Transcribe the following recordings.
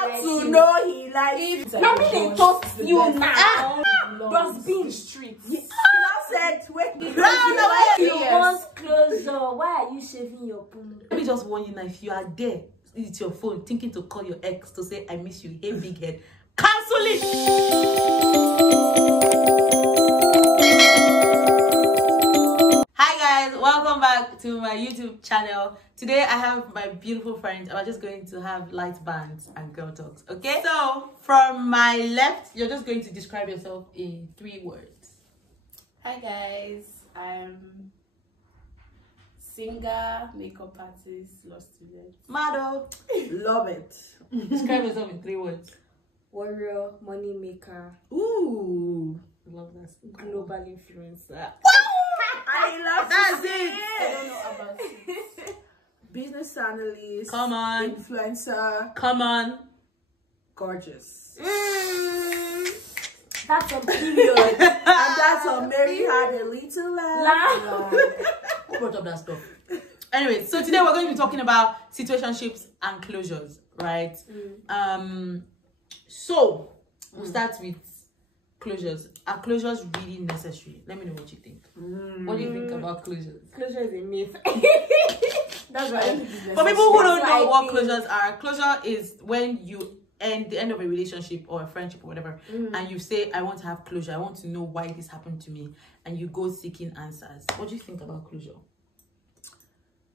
how to know he likes you? Let me they talk you now. Just be in the streets. He said, wait, you want closure. Why are you shaving your pum? Let me just warn you now, if you are there, it's your phone, thinking to call your ex to say, I miss you, hey big head, cancel it! Hi guys, welcome back to my YouTube channel. Today I have my beautiful friends and we're just going to have light bands and girl talks, okay? So, from my left, you're just going to describe yourself in 3 words. Hi guys, I'm singer, makeup artist, law student. Marrow. Love it. Describe yourself in 3 words. Warrior, money maker, Ooh. Love that. global influencer. I love That's it. I don't know about it. Business analyst. Come on. Influencer. Come on. Gorgeous. That's a period. And that's how Mary had a little lamb. Who brought up that stuff? Anyway, so today we're going to be talking about situationships and closures, right? So we'll start with closures. Are closures really necessary? Let me know what you think. What do you think about closures? Closure is a myth. That's right. For people who don't know what closures are, closure is when you end the end of a relationship or a friendship or whatever, and you say, I want to have closure, I want to know why this happened to me, and you go seeking answers. What do you think about closure?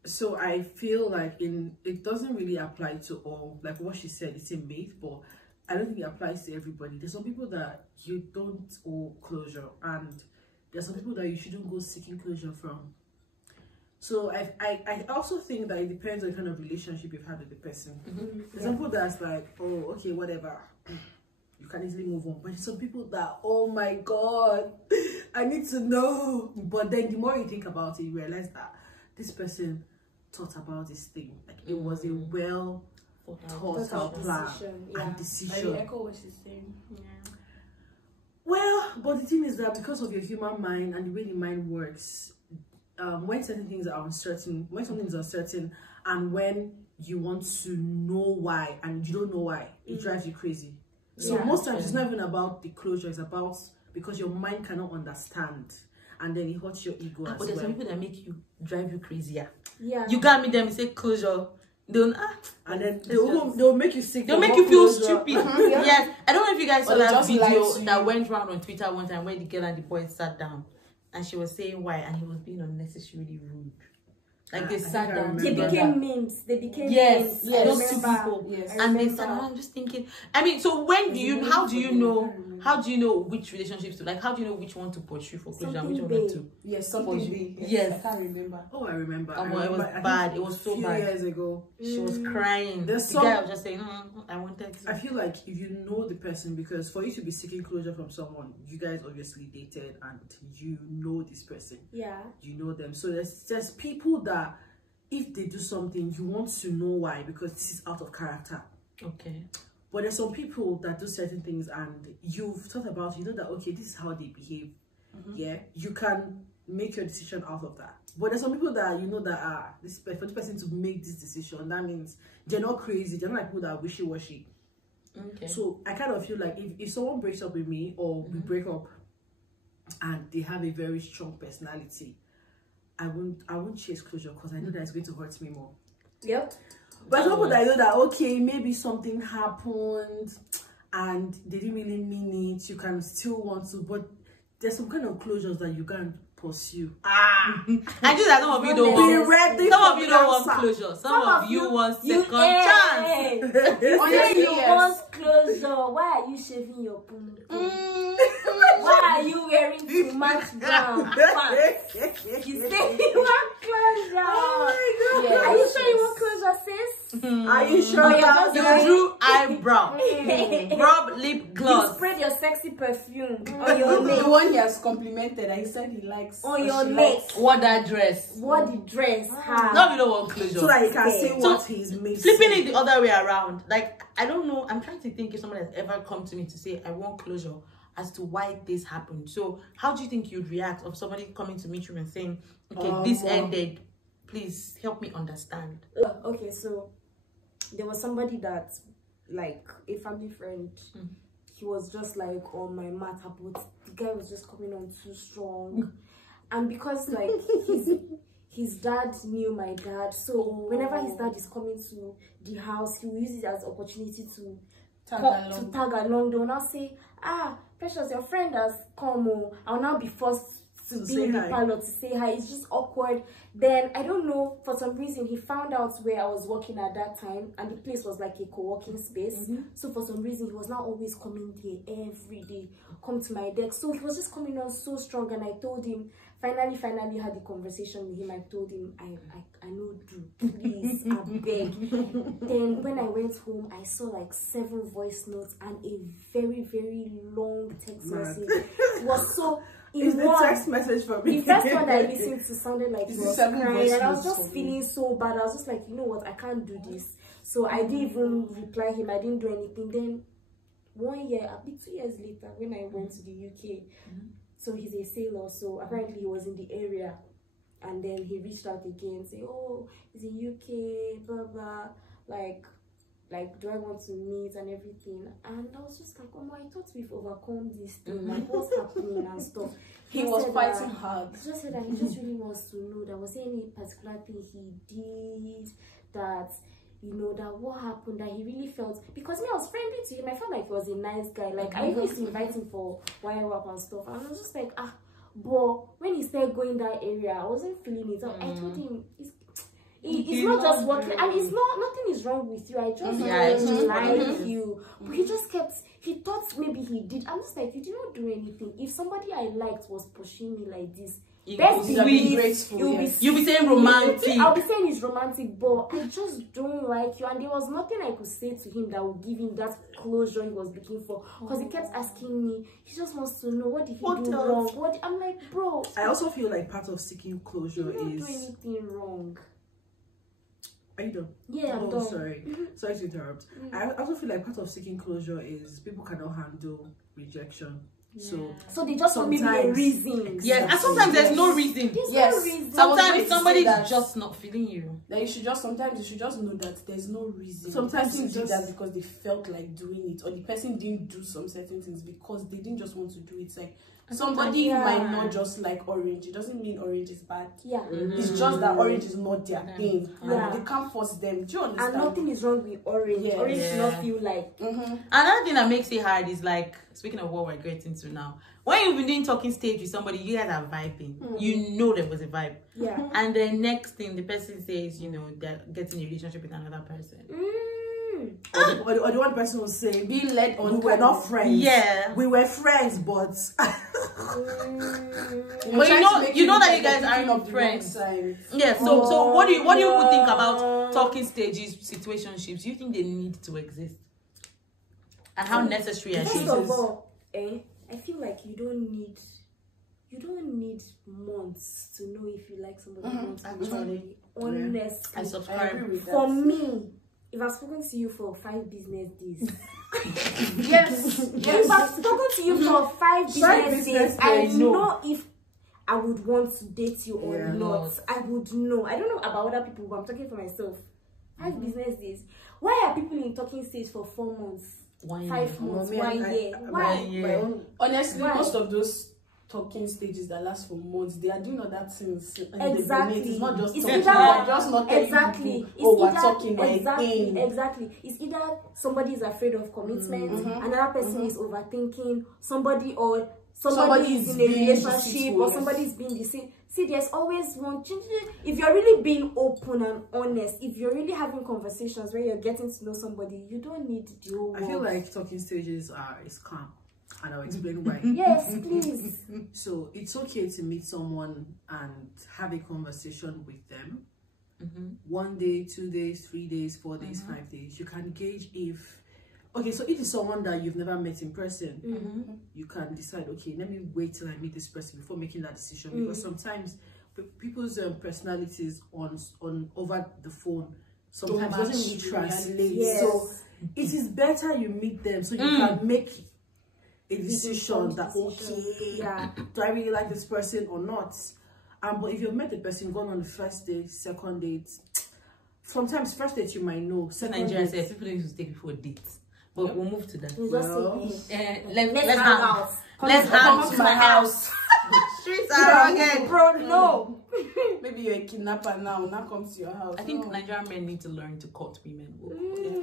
So I feel like it doesn't really apply to all. Like what she said, it's a myth, but I don't think it applies to everybody. There's some people that you don't owe closure, and there's some people that you shouldn't go seeking closure from. So I also think that it depends on the kind of relationship you've had with the person. There's some people that's like, oh, okay, whatever, you can easily move on. But there's some people that, oh my God, I need to know. But then the more you think about it, you realize that this person thought about this thing. Like it was a well thought out plan and decision. I echo what she's saying. Yeah. Well, but the thing is that because of your human mind and the way the mind works, when certain things are uncertain, when something is uncertain, and when you want to know why and you don't know why, it drives you crazy. So most times it's not even about the closure, it's about because your mind cannot understand, and then it hurts your ego as well. But there's some people that drive you crazier. Yeah. You can't meet them and say closure. They'll and then they'll make you sick. They'll make you feel stupid. Yes. I don't know if you guys saw that video that went around on Twitter one time where the girl and the boy sat down and she was saying why, and he was being unnecessarily rude. Like they sat down. They became memes. They became memes. Yes. Those 2 people. Yes. And they sat down. I'm just thinking. I mean, so when do you? How do you know? How do you know which relationships to like? How do you know which one to pursue for closure and which one not to? Yes, something big. Yes. I can't remember. Oh, I remember. It was bad. It was so bad. A few years ago, she was crying. The guy was just saying, I wanted to. I feel like if you know the person, because for you to be seeking closure from someone, you guys obviously dated and you know this person. Yeah. You know them. So there's people that if they do something, you want to know why, because this is out of character. Okay. But there's some people that do certain things and you've thought about, you know that, okay, this is how they behave. Yeah, you can make your decision out of that. But there's some people that you know that for this person to make this decision, that means they're not crazy. They're not like people that are wishy-washy. Okay. So I kind of feel like if someone breaks up with me or we break up and they have a very strong personality, I won't chase closure because I know that it's going to hurt me more. Yep. But some people that I know that, okay, maybe something happened and they didn't really mean it, you can still want to, but there's some kind of closures that you can't pursue. I just that some of you don't want. Some of you don't want closure. Some of you want second chance. You want closure. Why are you shaving your pum? Why are you wearing too much brown pants? You say you want closure. Oh my God. Yeah. Are you sure you want closure, sis? Are you sure? You drew eyebrow, rub lip gloss. You sprayed your sexy perfume on your neck. The one he has complimented, and he said he likes on your neck. What that dress? What the dress has? No, you don't want closure. So that he can say what he's missing. Flipping it the other way around. Like, I don't know. I'm trying to think if someone has ever come to me to say, I want closure as to why this happened. So how do you think you'd react of somebody coming to meet you and saying, okay, this ended, please help me understand? Okay, so there was somebody that like a family friend. He was just like on my matter, but the guy was just coming on too strong. And because like his dad knew my dad, so whenever his dad is coming to the house, he will use it as opportunity to tag along. They will now say, Precious, your friend has come. I'll now be forced to be in the parlor to say hi. It's just awkward. Then I don't know, for some reason he found out where I was working at that time, and the place was like a co-working space. So for some reason he was now always coming there every day, come to my desk. So he was just coming on so strong, and I told him, finally had the conversation with him. I told him, I know, do please, I beg. Then when I went home, I saw like 7 voice notes and a very, very long text message. It was so the text message for me. The first one that I listened to sounded like he was crying, and I was just feeling so bad. I was just like, you know what, I can't do this. So I didn't even reply him. I didn't do anything. Then 1 year, a bit 2 years later, when I went to the UK, so he's a sailor, so apparently he was in the area, and then he reached out again, say, oh, he's in UK, blah blah, like do I want to meet and everything. And I was just like, oh my, I thought we've overcome this thing, like what's happening and stuff. He was fighting hard. He just said that he just really wants to know that was there any particular thing he did, that you know, that what happened, that he really felt, because me, I was friendly to him. I felt like he was a nice guy. Like I used to invite him for YWAP and stuff, and I was just like, but when he started going that area, I wasn't feeling it. I told him it's not just working, and it's not, nothing is wrong with you. I just like you. But he just kept, he thought maybe he did. I'm just like, you did not do anything. If somebody I liked was pushing me like this, you'll be saying romantic. I'll be saying it's romantic, but I just don't like you. And there was nothing I could say to him that would give him that closure he was looking for, because he kept asking me. He just wants to know, what did he do wrong? I'm like, bro, I also feel like part of seeking closure is, you don't do anything wrong. Are you done? Yeah, I'm done. Sorry to interrupt. I also feel like part of seeking closure is people cannot handle rejection. Yeah. So they just want maybe a reason. Yes, and sometimes there's no reason. No reason. Sometimes somebody's just not feeling you. That you should just, sometimes you should just know that there's no reason. Sometimes you do that because they felt like doing it, or the person didn't do some certain things because they didn't just want to do it. It's like somebody might not just like orange. It doesn't mean orange is bad. It's just that orange is not their thing. And they can't force them. Do you understand? And nothing is wrong with orange. Orange does not feel like. Another thing that makes it hard is like, speaking of what we're getting to now, when you've been doing talking stage with somebody, you guys are vibing. You know there was a vibe. And the next thing the person says, you know, they're getting a relationship with another person. Or the one person will say, being led on, we were not friends. Yeah, we were friends, but but you know that you guys are not friends. Yeah. So what do you think about talking stages, situationships? Do you think they need to exist? And how necessary are they? First of all, I feel like you don't need months to know if you like somebody. Actually, honestly, I subscribe. For me, if I've spoken to you for 5 business days, if I've spoken to you for 5 business days, I know if I would want to date you or not. I would know. I don't know about other people, but I'm talking for myself. 5 business days. Why are people in talking stage for 4 months? 5 months, 1 year. Why? Honestly, most of those talking stages that last for months, they are doing other things. Exactly. It's not just it's talking. either, just not exactly. People, we're talking again. Exactly. It's either somebody is afraid of commitment, another person is overthinking, somebody is in a relationship, or somebody is being the same. See, there's always one. If you're really being open and honest, if you're really having conversations where you're getting to know somebody, you don't need the whole world. I feel like talking stages is calm, and I'll explain why. Yes, please. So it's okay to meet someone and have a conversation with them. 1 day, 2 days, 3 days, 4 days, 5 days. You can gauge if, okay, so if it's someone that you've never met in person, you can decide, okay, let me wait till I meet this person before making that decision. Because sometimes people's personalities on over the phone sometimes doesn't really translate. So it is better you meet them so you can make a decision that, okay, do I really like this person or not? But if you've met the person, gone on the first date, second date, sometimes first date you might know. Nigeria says people don't used to take before dates. But we'll move to that. Let's hang out. Let's hang to my house. Streets are again. Bro, no. Maybe you're a kidnapper now come to your house. I think Nigerian men need to learn to court women.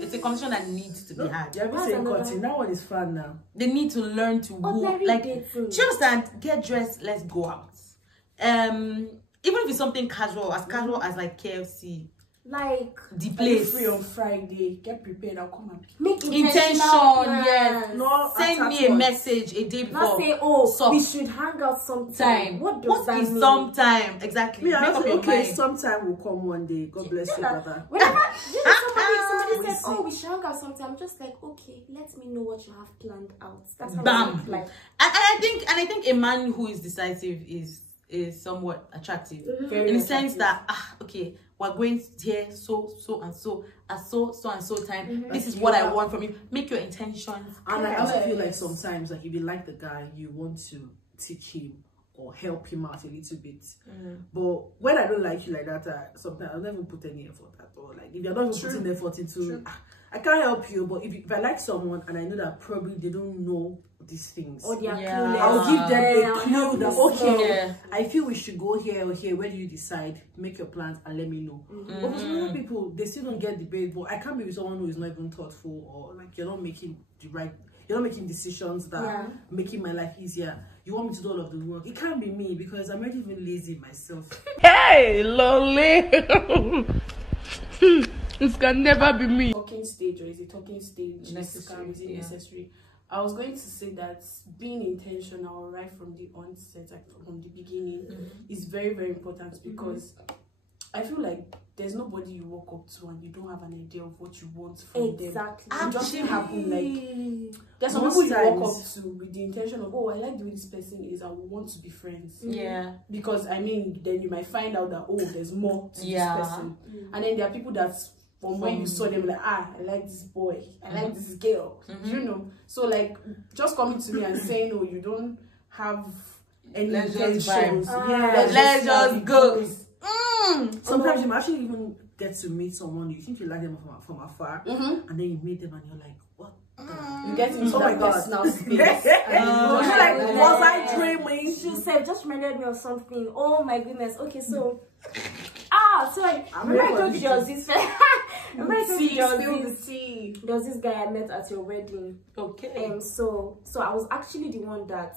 It's a conversation that needs to be had. You haven't saying courting. That one is fun now. They need to learn to woo. Like, just that, get dressed, let's go out. Even if it's something casual as like KFC. Like the place free on Friday, get prepared, I'll come and make intention. Yes. No, send me a message a day before. Not say, oh, we should hang out sometime. What does that mean? Sometime? Exactly. Me, okay, sometime will come one day. God bless you, brother. Whenever somebody said, oh, we should hang out sometime, I'm just like, okay, let me know what you have planned out. That's how I look like. And I think a man who is decisive is somewhat attractive in the sense that okay, we're going here so and so time. This is what I want from you. Make your intentions. And I also feel like sometimes, like if you like the guy, you want to teach him or help him out a little bit. But when I don't like you like that, sometimes I'll never put any effort at all. Like if you're not even putting effort into, I can't help you. But if I like someone and I know that probably they don't know these things, or they are clueless, I'll give them a clue that okay, I feel we should go here or here. Where do you decide? Make your plans and let me know. But for some people, they still don't get the bait. But I can't be with someone who is not even thoughtful, or like you're not making decisions that are making my life easier. You want me to do all of the work. It can't be me because I'm already even lazy myself. Hey, lonely. This can never be me. Talking stage, or is it talking stage necessary? Is it necessary? I was going to say that being intentional right from the onset, like from the beginning, is very, very important because I feel like there's nobody you walk up to and you don't have an idea of what you want from them. It doesn't happen. Like there's some people you walk up to with the intention of, oh, I like the way this person is, I will want to be friends. Yeah. Because I mean, then you might find out that, oh, there's more to this person. And then there are people that's from when you saw them, like, I like this boy, I like this girl, you know. So like, just coming to me and saying, oh, you don't have any intentions. Let's just go. Sometimes you might actually even get to meet someone you think you like them from afar, and then you meet them and you're like, what? You get into that personal space. You're like, was I dreaming? She said, just reminded me of something. Oh my goodness. Okay, so sorry. Remember I told you there was this. Remember I told you there was this guy I met at your wedding. Okay. So I was actually the one that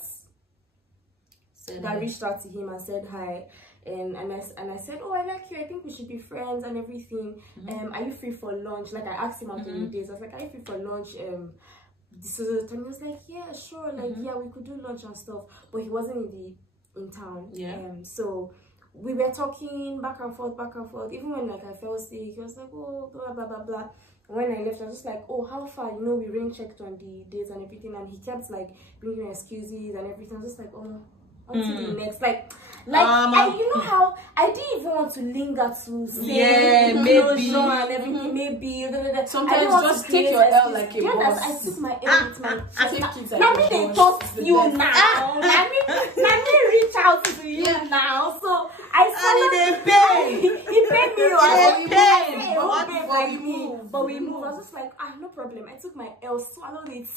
reached out to him and said hi. And I said, oh, I like you, I think we should be friends and everything. Are you free for lunch? Like I asked him after the days, I was like, are you free for lunch? So he was like, yeah, sure, like yeah, we could do lunch and stuff. But he wasn't in town. So we were talking back and forth. Even when like I fell sick, he was like, oh, blah blah blah blah. And when I left, I was just like, oh, how far? You know, we rain checked on the days and everything, and he kept like bringing excuses and everything. I was just like, oh, until the next, like you know how I didn't even want to linger to say closure and everything. Maybe sometimes just take your L like a boss. I took my L with my chest. Let me they talk to you now. Let me reach out to you now. So I pay. He paid me. But we move. I was just like, no problem. I took my L, swallowed it.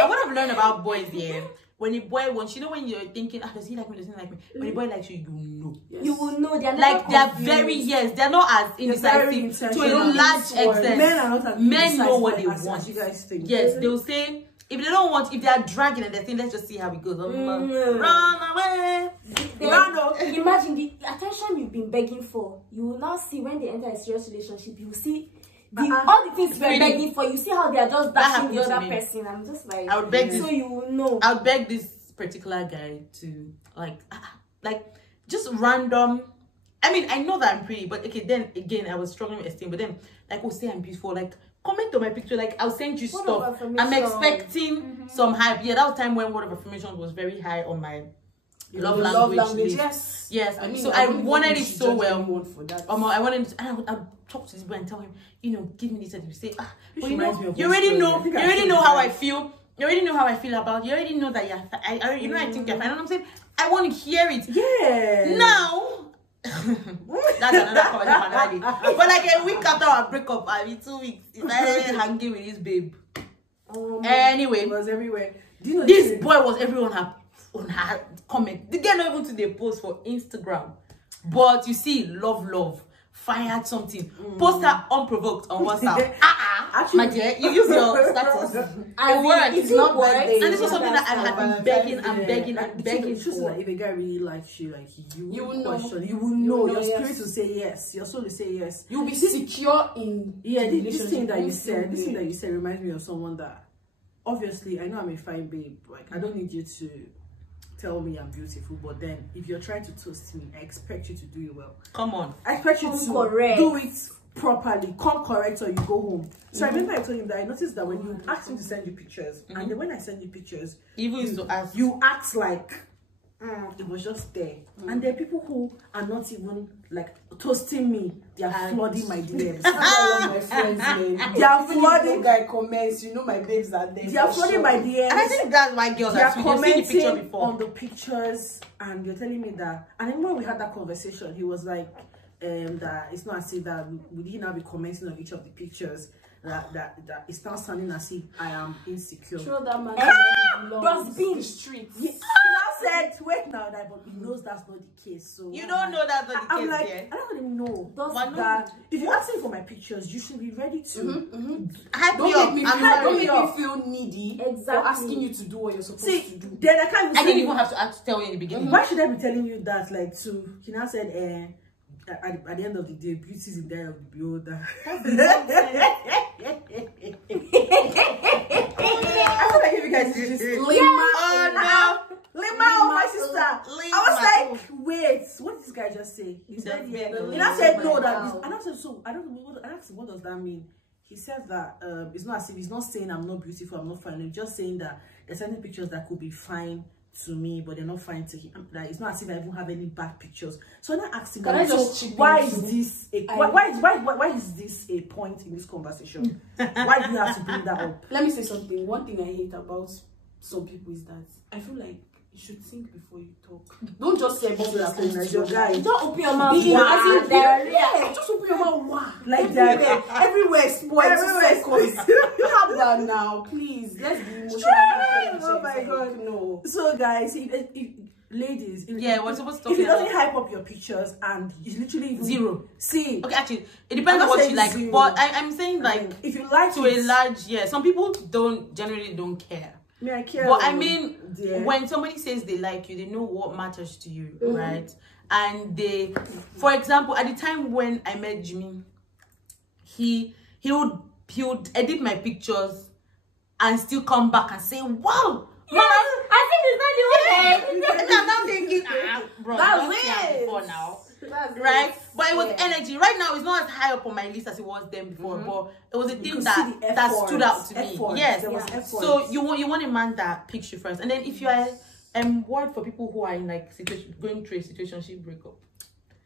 I would have learned about boys here. When a boy wants, you know, when you're thinking, does he like me, does he like me? When a boy likes you, you know. You will know. They're like, they're very, they're not as indecisive to a large extent. Men are not as men know what they want. You guys think. Yes, they'll say, if they don't want, if they are dragging and they think, let's just see how it goes. Run away. Imagine the attention you've been begging for. You will now see when they enter a serious relationship, you will see all the things we're begging for. You see how they are just bashing the other person. I'm just like, I would beg so you will know. I would beg this particular guy to like just random. I mean, I know that I'm pretty, but okay, then again, I was struggling with esteem. But then, like, oh, say I'm beautiful. Like, comment on my picture. Like, I'll send you stuff. I'm expecting some hype. Yeah, that was time when word of affirmation was very high on my love language. Yes. I mean, so I wanted it so well. I wanted it, and I would talk to this boy and tell him, you know, give me this, and you say, but you already know how I feel. You already know how I feel about you. already know that I think you're fine. You know what I'm saying? I want to hear it. Yeah. Now, That's another conversation. But like a week after our breakup, I mean 2 weeks, he started hanging with his babe. Anyway, it was everywhere. Do you know this boy was everyone on her comment. The girl not even to the post for Instagram. But you see, love, fired something. Post her unprovoked on WhatsApp. Actually, my dear, you use your status. It's not birthday. And this was something that I had been begging and begging for. Like, if a guy really likes you, like you will question, know. you will know. Your spirit will say yes. Your soul will say yes. You'll be secure in this thing that you said. This thing that you said reminds me of someone that, obviously, I know I'm a fine babe. Like I don't need you to tell me I'm beautiful, but then if you're trying to toast me, I expect you to do it well. come on. I expect you to do it properly. Come correct or you go home. So I remember I told him that I noticed that when you asked me to send you pictures, and then when I send you pictures, you act like it was just there. And there are people who are not even like toasting me. They are flooding my DMs. My friends, they are flooding. Guy comments, you know my babes are there. They are flooding my DMs. And I think that's why girls they are commenting the picture before. on the pictures, and you're telling me that. And then when we had that conversation, he was like, that it's not as if that we didn't now be commenting on each of the pictures. That it's not sounding as if I am insecure. Sure, that man Does being the streets. He now said, wait now, that but he knows that's not the case. So You don't know that's not the I'm case, like, yeah? I don't even know. But That if you're asking for my pictures, you should be ready to Hype me Don't up. make me feel needy for asking you to do what you're supposed to do. Then I can't. I didn't even have to tell you in the beginning. Why should I be telling you that? Like, he now said, at the end of the day, beauty is in the eye of the beholder. I feel like if you guys just Lima, my sister. I was like, wait, what did this guy just say? He said, yeah. And I said, no, that is, and I said, so I don't know. I asked him, what does that mean? He said that it's not as if he's not saying I'm not beautiful, I'm not fine. He's just saying that there's certain pictures that could be fine to me, but they're not fine to him. Like, it's not as if I even have any bad pictures. So when I asked him, why is this a point in this conversation? Why do you have to bring that up? Let me say something. One thing I hate about some people is that I feel like you should think before you talk. Don't just say everything as your guy. Don't open your mouth. Just open your mouth. Like everywhere spoiled. Everywhere spoiled. Have that now, please. Let's be emotional. Oh my god, no. So guys, ladies, we're supposed to if you don't hype up your pictures and it's literally zero. See, okay, actually, it depends on what you like. Zero. But I'm saying like if you like to a large, some people generally don't care. I care. But I mean, when somebody says they like you, they know what matters to you, right? And they, for example, at the time when I met Jimmy, he would edit my pictures and still come back and say, wow, I think it's not the one. and I'm not thinking, bro, that's it before now. Right? But it was energy. Right now, it's not as high up on my list as it was then before, but it was a thing that stood out to me. Yes. So you want a man that picks you first. And then if you are worried for people who are in like going through a situationship breakup.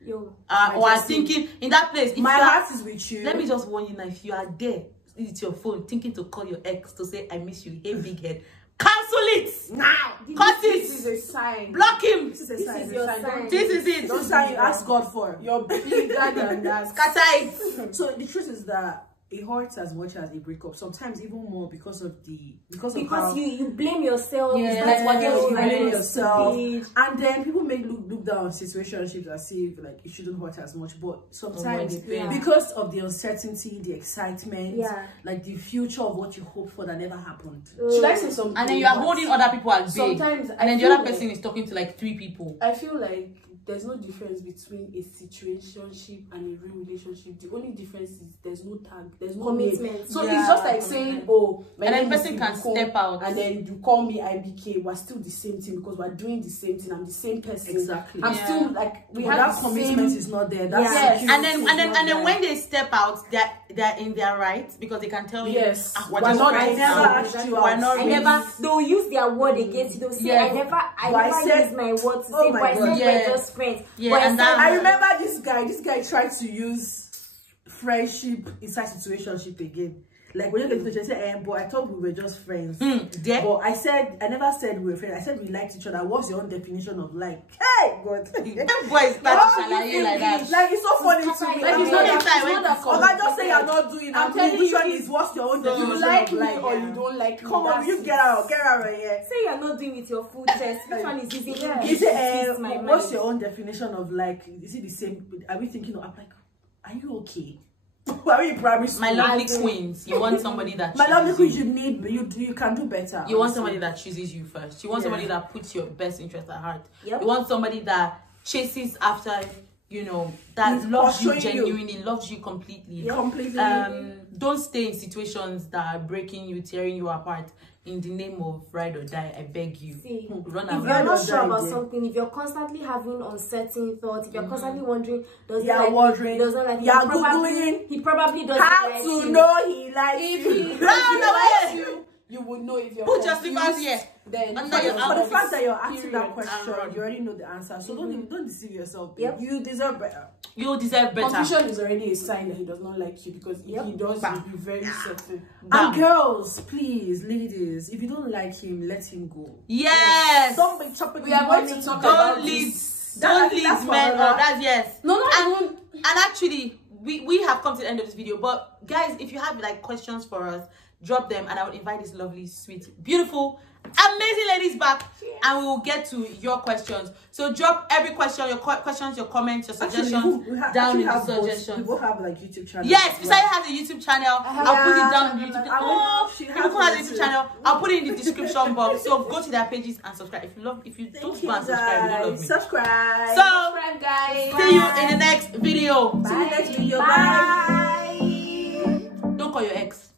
Or are thinking in that place. My heart is with you. Let me just warn you now, if you are there, it's your phone thinking to call your ex to say I miss you, hey big head. Cancel it now. Cut it. This is a sign. Block him. This is your sign. This is it. Don't sign you ask God for. You're bigger than that. Scatter it. So the truth is that it hurts as much as a breakup. Sometimes even more because how you blame yourself. Yeah, like what you blame yourself. And then people make look down on situationships as if like it shouldn't hurt as much. But sometimes because of the uncertainty, the excitement, like the future of what you hope for that never happened. Should I say something? And then you are holding other people at bay. Sometimes and then the other person is talking to like 3 people. I feel like there's no difference between a situationship and a real relationship. The only difference is there's no tag, there's no commitment. Name. So it's just like saying, oh, my and then name person can step out, and then you call me IBK. We're still the same thing because we're doing the same thing. I'm the same person. Exactly. I'm still like we have that commitment is not there. That's and then when they step out, they're in their right because they can tell you, we're not right now. They'll use their word against you. They'll say, I never use my word to say, but I said we're just friends. I remember this guy tried to use friendship inside situationship again. Like when you get to the say, but I thought we were just friends. But I never said we were friends. I said we liked each other. What's your own definition of like? Hey, God. Boys start to like that. Like it's so funny to me. Like it's not that. Or I just say you're not doing. I'm telling you, is what's your own definition you like of me like, or you don't like me. Come on, you get out right here. Say you're not doing with your full chest. Which one is easy? You say, what's your own definition of like? Is it the same? Are we thinking of? I'm like, are you okay? Are we in primary school? My lovely queens, you want somebody that my lovely queens, you can do better. You want somebody that chooses you first. You want somebody that puts your best interest at heart. Yep. You want somebody that chases after, you know, that loves you genuinely, loves you completely. Yep. Completely. Don't stay in situations that are breaking you, tearing you apart in the name of ride or die. I beg you. See, run if away. you're not sure about something, if you're constantly having uncertain thoughts, if you're constantly wondering, does he like me? Does not like me? You're googling. He probably doesn't how like to you. know he likes If you. he likes you, you would know if you're Put your confused. slippers here. Then And For then the fact that you're asking that And question, run. you already know the answer. So don't deceive yourself. Yep. You deserve better. You deserve better. confusion is already a sign that he does not like you, because if he does, you'll be very certain. And girls, please, ladies, if you don't like him, let him go. Yes. Don't be chopping. We are going to talk about Don't lead. this. Don't lead men. Oh, that's yes. No, And actually, we have come to the end of this video. But guys, if you have like questions for us, drop them, and I will invite this lovely, sweet, beautiful, amazing ladies back, and we will get to your questions. So drop every question, your questions, your comments, your suggestions down in the suggestions. We both have like YouTube channels. Yes, Bisaya has a YouTube channel. I'll put it down in the YouTube channel. Oh, People has a YouTube channel. I'll put it in the description box. So go to their pages and subscribe. If you don't go and subscribe, you don't love me. Subscribe. So Subscribe, guys. see you in the next video. See you in the next video. Bye. Bye. Don't call your ex.